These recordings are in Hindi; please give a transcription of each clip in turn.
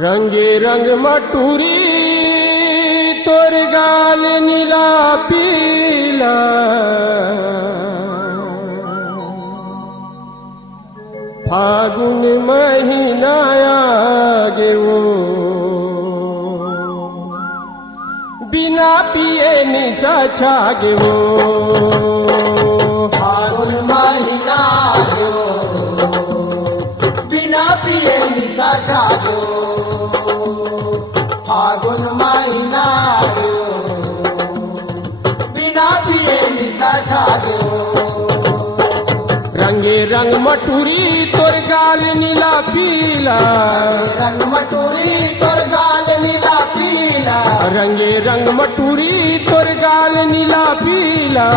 रंगे रंग मटूरी तोर गाल नीला पीला, फागुन महीना आगे वो बिना पिए निशा छागे वो। फागुन महीना आगे वो बिना पिए निशा छागे वो। फागुन महीना आगे वो बिना पिए निशा छागे वो। रंगे रंग मटूरी तोर गाल नीला पीला, रंग मटूरी तोर गाल नीला पीला। रंगे रंग मटूरी तोर गाल नीला पीला,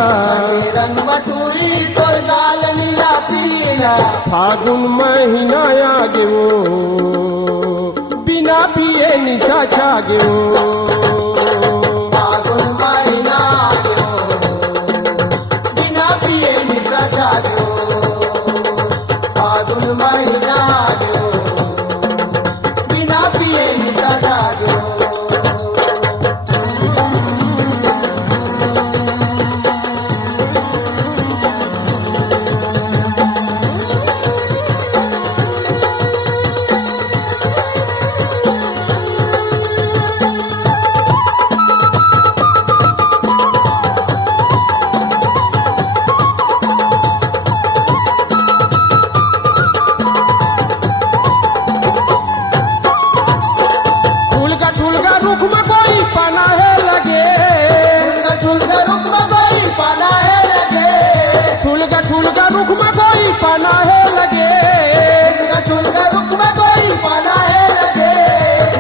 रंग मटूरी तोर गाल नीला पीला। फागुन महीना आगे वो बिना पिए निशा छागे वो। फागुन महीना आगे वो बिना पिए निशा छागे वो। फागुन महीना आगे वो बिना पिए निशा छागे वो। ठुलका रुख में कोई पाना है लगे, झुलका रुख में कोई पाना है लगे। ठुलका रुख में कोई पाना है लगे। झुलका रुख में कोई पाना है लगे।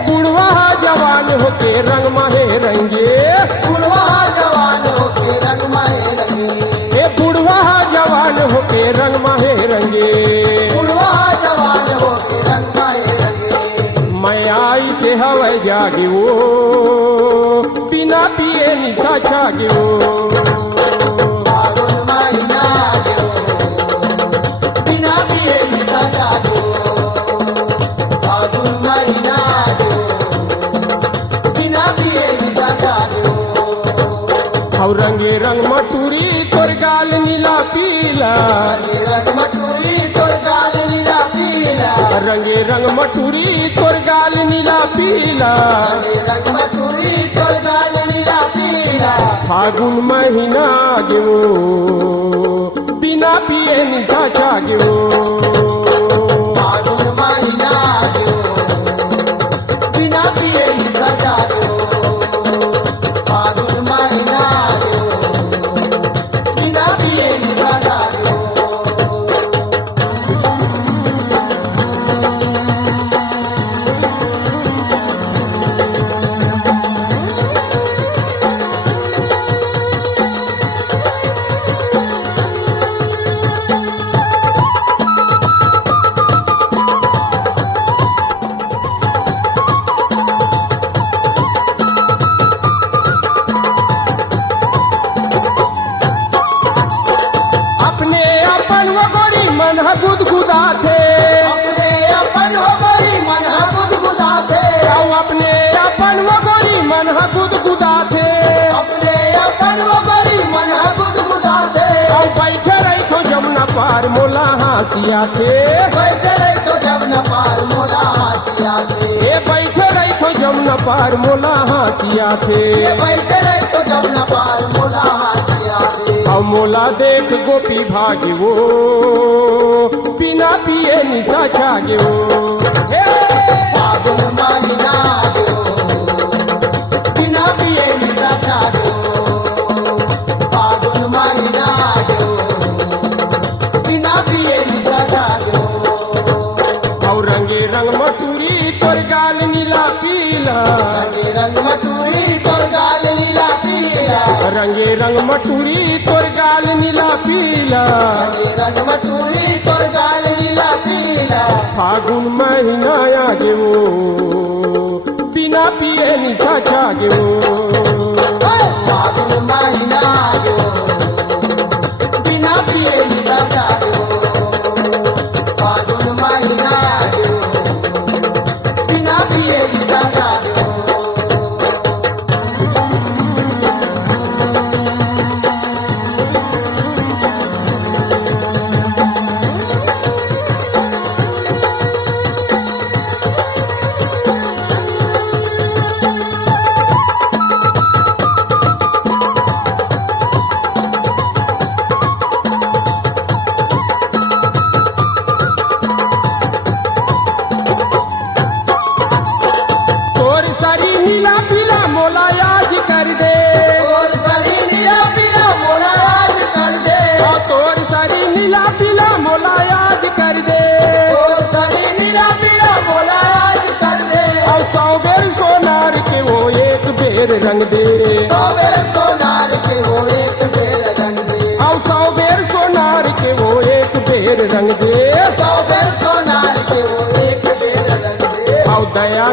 बुढ़वा जवान होके रंग माहे रंगे, बुढ़वा जवान होके रंग माहे रंगे। ए बुढ़वा जवान होके रंग माहे रंगे। बुढ़वा जवान होके रंग माहे रंगे। मैं आई से हवा जागे वो बिना पिए निशा छागे वो। फागुन महीना आगे वो बिना पिए निशा छागे वो। फागुन महीना आगे वो बिना पिए निशा छागे वो। और रंगे रंग मटूरी तोर गाल नीला पीला, रंग मटूरी तोर गाल नीला पीला। रंगे रंग मटूरी तोर गाल नीला पीला, रंग मटूरी तोर गाल नीला पीला। फागुन महीना आगे वो बिना पिए निशा छागे वो। फागुन महीना आगे वो बिना पिए निशा छागे वो। फागुन महीना आगे वो बिना पिए निशा छागे वो। अपने अपन वो गोरी मन गुदगुदा थे, अपने अपन हो गई मन गुदगुदा थे। अपने अपन वो गोरी मन गुदगुदा थे। अपने अपन हो गई मन गुदगुदा थे। बैठे रही तो जमुना पार मोला हासिया थे। बैठे रही तो जब न पार मोला हासिया थे। ए बैठे रही तो जमुना पार मोला हासिया थे। बैठे रही तो जब न पार मोला हासिया थे। और मोला देख गोपी भागे वो बिना पिए निशा छागे वो। हे! फागुन महीना आगे वो बिना पिए निशा छागे वो। फागुन महीना आगे वो बिना पिए निशा छागे वो। और रंगे रंग मटूरी तोर गाल नीला पीला, रंग मटूरी तोर गाल नीला पीला। रंगे रंग मटूरी तोर गाल नीला पीला, रंग मटूरी तोर गाल नीला पीला। फागुन महीना आगे वो बिना पिए निशा छागे वो। फागुन महीना आगे वो बिना पिए निशा छागे वो। फागुन महीना आगे वो बिना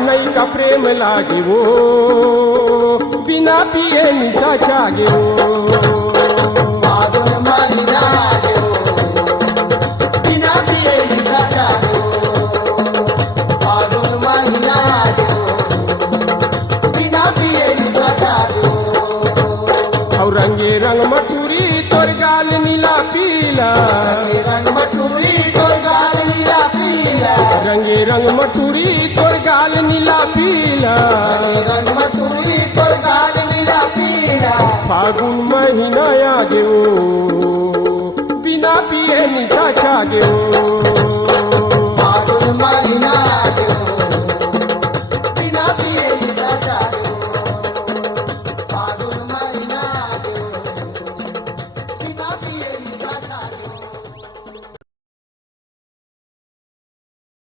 नहीं का प्रेम लागे वो बिना पिए निशा छागे वो फागुन महीना जो बिना पिए निशा जागो फागुन महीना जो बिना पिए निशा जागो और रंगे रंग मटूरी तोर गाल नीला पीला रंग मटूरी तोर गाल नीला पीला रंगे रंग मटूरी तोर गाल नीला पीला रंग मटूरी तोर गाल नीला पीला फागुन महीना आ गयो बिना पिए निशा छा गयो